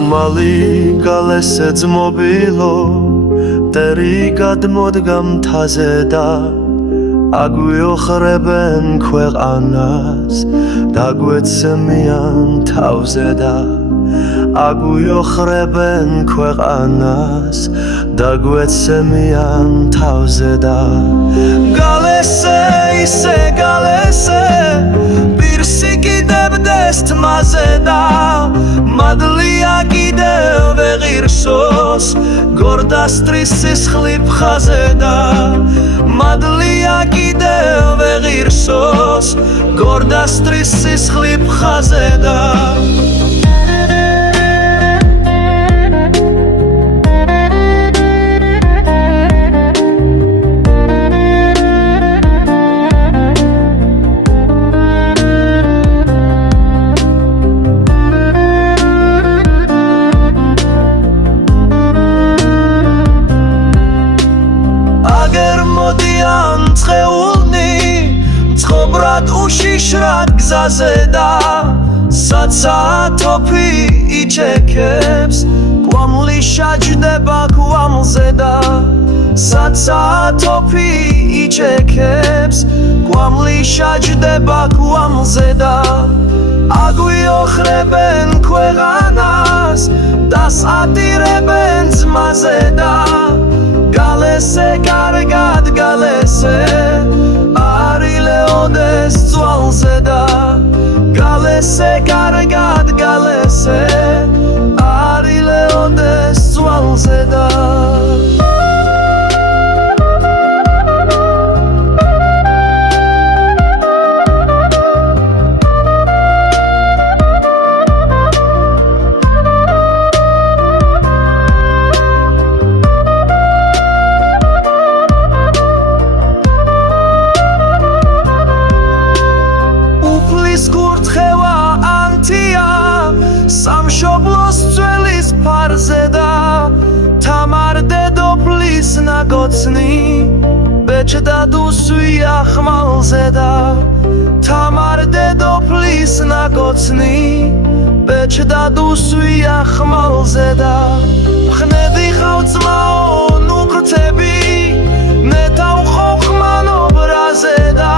ხმალი გალესე ძმობილო მტერი გადმოდგა მთაზე და აგვიოხრებენ ქვეყანას დაგვეცემიან თავზე და აგვიოხრებენ ქვეყანას დაგვეცემიან თავზე და გალესე ისე გალესე პირსი კიდევდეს თმაზე და მადლია კიდევ ვეღირსოს გორდასტრის სისხლი ფხაზე და მადლია კიდევ ვეღირსოს გორდასტრის სისხლი ფხაზე და უშიშრად გზაზე და საცათოფი იჩექებს კვამლი შაჯდება კვამლზე და საცათოფი იჩექებს კვამლი შაჯდება კვამლზე და აგვიოხრებენ ქვეყანას დასატირებენ ძმაზე და გალესე კარგად გალესე არილეოდეს ძვალზე და გალესე კარგად გალესე არილეოდეს ძვალზე და სამშობლოს ძველის ფარზე და თამარ დედოფლის ნაგოცნი ბეჭდა დუსვია ხმალზე და თამარ დედოფლის ნაგოცნი ბეჭდა დუსვია ხმალზე და ხნედი ხავ ძმაო ნუღრთები ნეთავ ხოხმანო ბრაზე და